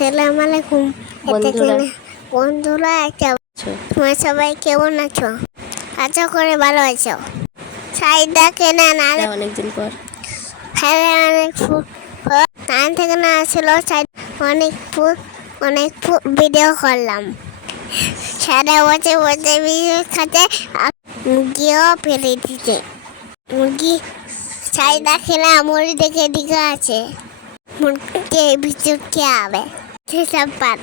আসসালামু আলাইকুম। বন্ধুরা। বন্ধুরা একটা তোমরা সবাই কেমন আছো? আশা করে ভালো আছো। সাইডা কেনা না অনেকদিন পর। ফেলে অনেক নাইন থেকে না আসলো সাইড অনেক ফুল অনেক ফুল ভিডিও করলাম। সারা বছর বছর ভিডিও খাতে মুরগিও ফেলে দিতে। মুরগি সাইডা খেলা মুড়ি দেখে দিকে আছে। মুরগিকে ভিতর খেয়ে হবে সেসব পাত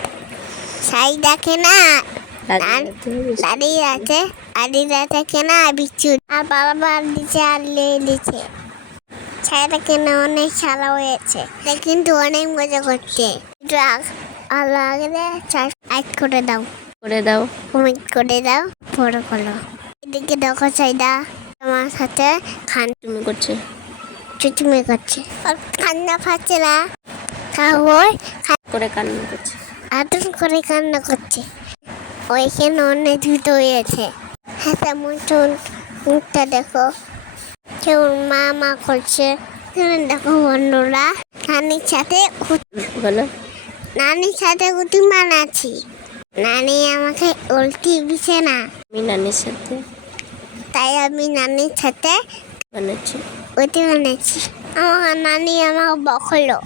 কেনা দাঁড়িয়ে আছে। দাঁড়িয়ে আছে কেনা বিচ্ছু। আর বারবার দিচ্ছে আর লেগে দিচ্ছে ছায়াটা কেনা অনেক সারা হয়েছে। কিন্তু অনেক মজা করছে। আগ- ভালো করে দাও। করে দাও। কমেন্ট করে দাও বড় করো। এদিকে দেখো সাইডা আমার সাথে খান তুমি করছে। চুচুমি করছে। আর কান্না পাচ্ছে না। করে কান্না করছে। আদর করে কান্না করছে। ওইখানে অনেক ধুতো হয়েছে। হাতে মতন মুখটা দেখো। কেমন মা মা করছে। দেখো বন্ধুরা নানির সাথে বলো। নানির সাথে গুটি মানাচ্ছি। নানি আমাকে উল্টি দিছে না। আমি নানির সাথে তাই আমি নানির সাথে বানাচ্ছি উঠি বানাচ্ছি আমার নানি আমাকে বকলো।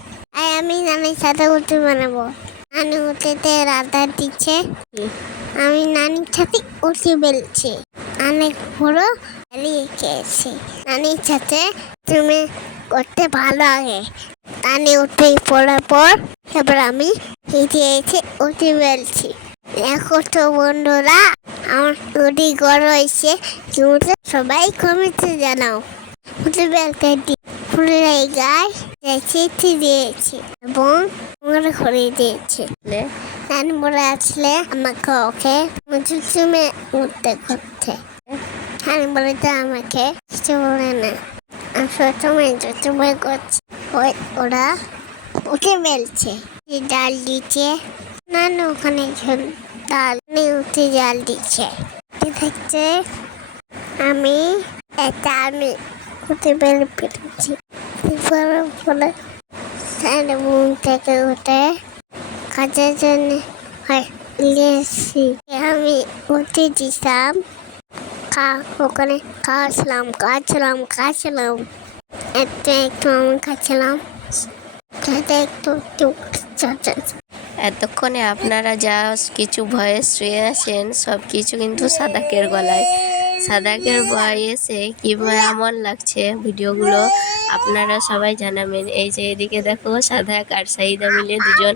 তাই আমি নানির সাথে উঠি বানাবো। নানি উঠেতে রাধা দিচ্ছে। আমি নানির সাথে উঠে বেলছি অনেক বড় দাঁড়িয়ে গেছি নানির সাথে তুমি করতে ভালো লাগে। নানি উঠে পড়ার পর এবার আমি হেঁটে এসে উঠে বেলছি এখন তো বন্ধুরা, আমার উঠি গড় হয়েছে। সবাই কমেছে জানাও। উঠে বেলতে দি ফুলের গায়ে চিঠি দিয়েছি এবং মনে করে দিয়েছি। বলে আসলে আমাকে ওকে চুমে উঠতে করতে। বলে তো আমাকে কিছু বলে না। আমি সবসময় চুমে করছি। ওই ওরা উঠে মেলছে এই ডাল দিচ্ছে। নানু ওখানে ডাল নিয়ে উঠে জাল দিচ্ছে। আছে আমি এটা আমি উঠে বের পেরেছি পরে পরে সাইডে ঘুম থেকে উঠে কাজের জন্য হয় আমি উঠে দিতাম, খা, ওখানে খাওয়াছিলাম খাচ্ছিলাম খাচ্ছিলাম একটু একটু আমি খাচ্ছিলাম, খেতে একটু একটু এতক্ষণে আপনারা যা কিছু ভয়েস শুয়ে আছেন, সব কিছু কিন্তু সাদাকের গলায়। সাদাকের ভয়েসে কীভাবে এমন লাগছে ভিডিওগুলো? আপনারা সবাই জানাবেন। এই যে এদিকে দেখো সাদাক আর সাইদা মিলে দুজন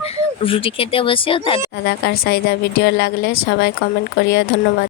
রুটি খেতে বসেও সাদাক আর সাইদা ভিডিও লাগলে সবাই কমেন্ট করিয়া ধন্যবাদ।